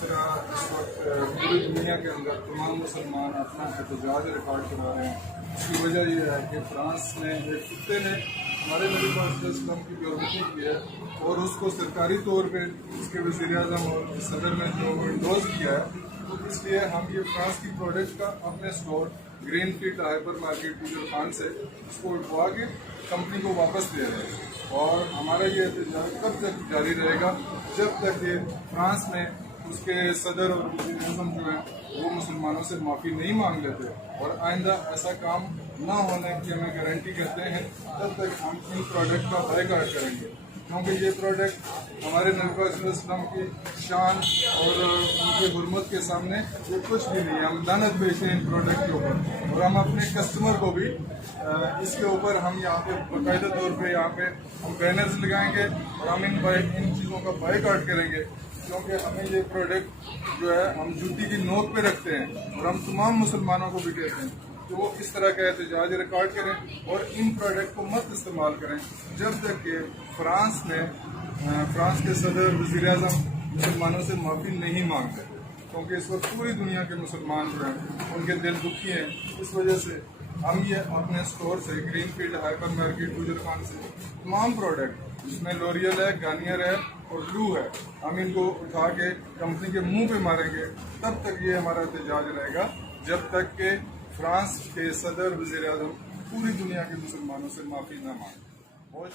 طرح اس وقت پوری دنیا کے اندر تمام مسلمان اپنا احتجاج ریکارڈ کرا رہے ہیں. اس کی وجہ یہ ہے کہ فرانس نے ایک کتے نے ہمارے نبی پاک صلی اللہ علیہ وسلم کی بےعزتی کی ہے اور اس کو سرکاری طور پہ اس کے وزیر اعظم اور صدر نے جو انڈوز کیا ہے. تو اس لیے ہم یہ فرانس کی پروڈکٹ کا اپنے store green field hyper market Khan سے اس کو اٹھوا کے کمپنی کو واپس دے رہے ہیں. اور ہمارا یہ احتجاج تب تک جاری رہے گا جب تک کہ فرانس میں اس کے صدر اور وزیر اعظم جو ہیں وہ مسلمانوں سے معافی نہیں مانگ لیتے اور آئندہ ایسا کام نہ ہونے کی ہمیں گارنٹی کرتے ہیں تب تک ہم ان پروڈکٹ کا بائیکاٹ کریں گے. کیونکہ یہ پروڈکٹ ہمارے نبی پاک صلی اللہ علیہ وسلم کی شان اور ان کی حرمت کے سامنے یہ کچھ بھی نہیں ہے. ہم لعنت بھیجتے ہیں ان پروڈکٹ کے اوپر اور ہم اپنے کسٹمر کو بھی اس کے اوپر ہم یہاں پہ باقاعدہ طور پہ یہاں پہ ہم بینرز لگائیں گے اور ہم ان چیزوں کا بائیکاٹ کریں گے. کیونکہ ہمیں یہ پروڈکٹ جو ہے ہم جوتی کی نوک پہ رکھتے ہیں اور ہم تمام مسلمانوں کو بھی کہتے ہیں کہ وہ اس طرح کا احتجاج ریکارڈ کریں اور ان پروڈکٹ کو مت استعمال کریں جب تک کہ فرانس کے صدر وزیر اعظم مسلمانوں سے معافی نہیں مانگتے. کیونکہ اس وقت پوری دنیا کے مسلمان جو ہیں ان کے دل دکھی ہیں. اس وجہ سے ہم یہ اپنے اسٹور سے green field hyper market Khan سے تمام پروڈکٹ جس میں لوریل ہے, گارنیئر ہے اور بلو ہے ہم ان کو اٹھا کے کمپنی کے منہ پہ ماریں گے. تب تک یہ ہمارا احتجاج رہے گا جب تک کہ فرانس کے صدر وزیر اعظم پوری دنیا کے مسلمانوں سے معافی نہ مانگیں.